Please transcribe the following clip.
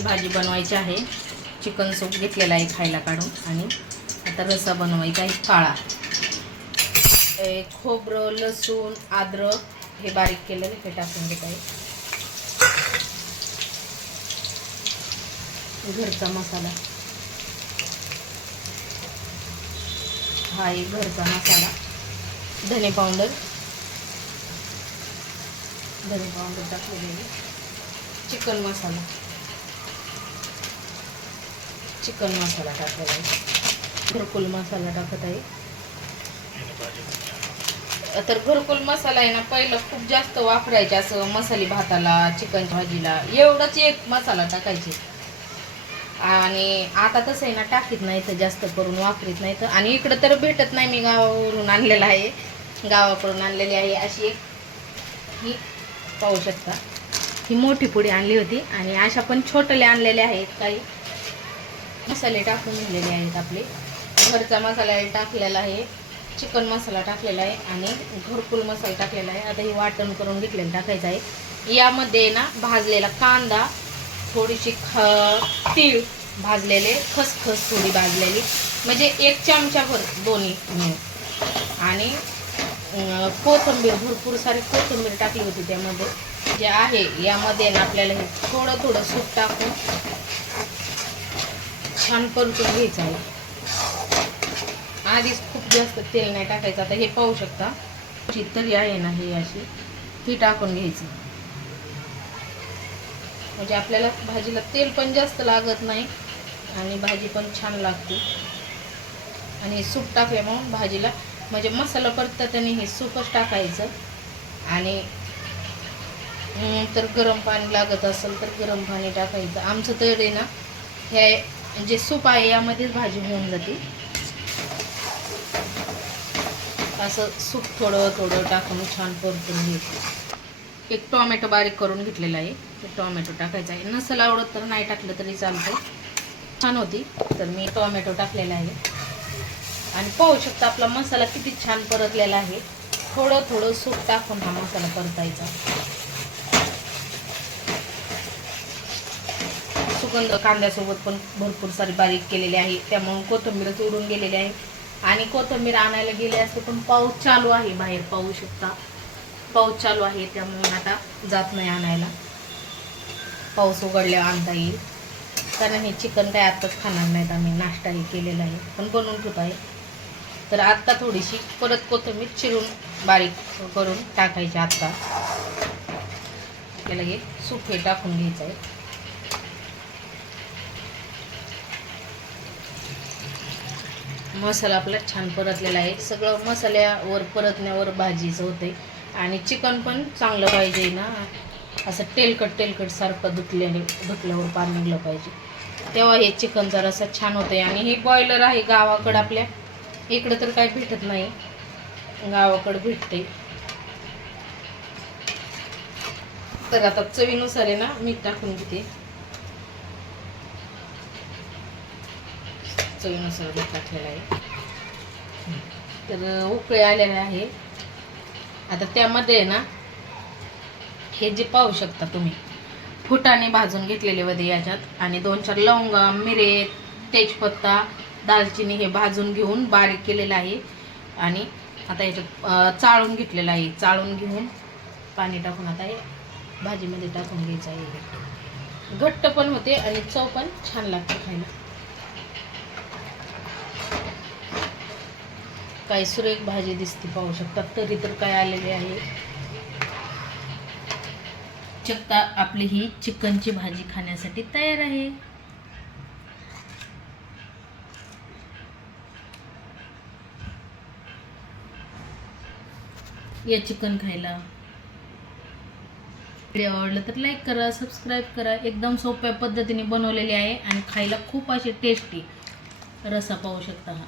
चिकनची भाजी बनवायची आहे. चिकन सूप घेतलेला आहे खायला काढून. आणि आता रसा बनवायचा आहे काळा. खोबरं लसूण अद्रक हे बारीक केलेलं हे टाकून घेत आहे. घरचा मसाला. हा एक घरचा मसाला. धने पावडर. धने पावडर टाकलेले चिकन मसाला. चिकन मसाला टाकत आहे. घरकुल मसाला टाकत आहे. तर घरकुल मसाला आहे ना पहिलं खूप जास्त वापरायचे असं मसाले भाताला चिकन भाजीला एवढंच एक मसाला टाकायचे. आणि आता तसं आहे ना टाकीत नाही तर जास्त करून वापरीत नाही तर आणि इकडं तर भेटत नाही मी गावावरून आणलेलं आहे. गावाकडून आणलेली आहे अशी एक. ही पाहू शकता. ही मोठी पुडी आणली होती आणि अशा पण छोटले आणलेले आहेत काही. मसाले टाकून घेतलेले आहेत आपले. घरचा मसाला टाकलेला आहे चिकन मसाला टाकलेला आहे आणि घरकुल मसाला टाकलेला आहे. आता हे वाटण करून घेतलेलं टाकायचं आहे. यामध्ये ना भाजलेला कांदा थोडीशी ख तीळ भाजलेले खसखस थोडी भाजलेली. म्हणजे एक चमचाभर दोन्ही. आणि कोथंबीर भरपूर सारी कोथिंबीर टाकली होती त्यामध्ये. जे आहे यामध्ये ना आपल्याला हे थोडं थोडं सूप टाकून छान परतून घ्यायचं आहे. आधीच खूप जास्त तेल नाही टाकायचं आता हे पाहू शकता. तरी आहे ना हे अशी ही टाकून घ्यायचं. म्हणजे आपल्याला भाजीला तेल पण जास्त लागत नाही आणि भाजी पण छान लागते. आणि सूप टाकल्यामुळं भाजीला म्हणजे मसाला परतात त्याने हे सूपच टाकायचं. आणि तर गरम पाणी लागत असेल तर गरम पाणी टाकायचं. आमचं तर आहे ना हे जे सूप आहे यामध्येच भाजी होऊन जाते. असं सूप थोडं थोडं टाकून छान परतून घ्यायचं. एक टोमॅटो बारीक करून घेतलेला आहे. ते टोमॅटो टाकायचा आहे. नसेल आवडत तर नाही टाकलं तरी चालतं छान होती. तर मी टोमॅटो टाकलेला आहे. आणि पाहू शकता आपला मसाला किती छान परतलेला आहे. थोडं थोडं सूप टाकून हा मसाला परतायचा. सुगंध कांद्यासोबत पण भरपूर सारी बारीक केलेली आहे. त्यामुळे कोथिंबीर उडून गेलेली आहे. आणि कोथिंबीर आणायला गेले असते पण पाऊस चालू आहे बाहेर पाहू शकता. पाऊस चालू आहे त्यामुळे आता जात नाही आणायला. पाऊस उघडल्यावर आणता येईल. कारण हे चिकन काय आत्ताच खाणार नाहीत आम्ही नाश्ताही केलेला आहे. पण बनवून ठेवत आहे. तर आत्ता थोडीशी परत कोथिंबीर चिरून बारीक करून टाकायची आत्ता. आपल्याला हे सूप टाकून घ्यायचं आहे. मसाला आपला छान परतलेला आहे. सगळं मसाल्यावर परतण्यावर भाजीचं होते आणि चिकन पण चांगलं पाहिजे ना. असं तेलकट तेलकट सारखं धुतल्याने धुतल्यावर पाणी निघलं पाहिजे. तेव्हा हे चिकन जरासं छान होते आणि हे बॉयलर आहे गावाकडं आपल्या. इकडं तर काय भेटत नाही. गावाकडं भेटते तर आता चवीनुसार आहे ना मीठ टाकून घेते. चवीनुसार मीठ टाकलेलं आहे तर उकळे आलेले आहे. आता त्यामध्ये आहे ना हे जे पाहू शकता तुम्ही फुटाने भाजून घेतलेले मध्ये याच्यात आणि दोन चार लवंगा मिरे तेजपत्ता दालचिनी हे भाजून घेऊन बारीक केलेलं आहे. आणि आता याच्यात चाळून घेतलेलं आहे. चाळून घेऊन पाणी टाकून आता हे भाजीमध्ये टाकून घ्यायचं आहे. घट्ट पण होते आणि चव पण छान लागते खायला. काय सुरेख भाजी दिसते पाहू शकतात. तरी तर काय आलेली आहे. चक्का आपली ही चिकनची भाजी खाण्यासाठी तयार आहे. या चिकन खायला. व्हिडिओ आवडला तर लाईक करा सबस्क्राईब करा. एकदम सोप्या पद्धतीने बनवलेली आहे आणि खायला खूप अशी टेस्टी रसा पाहू शकता हा.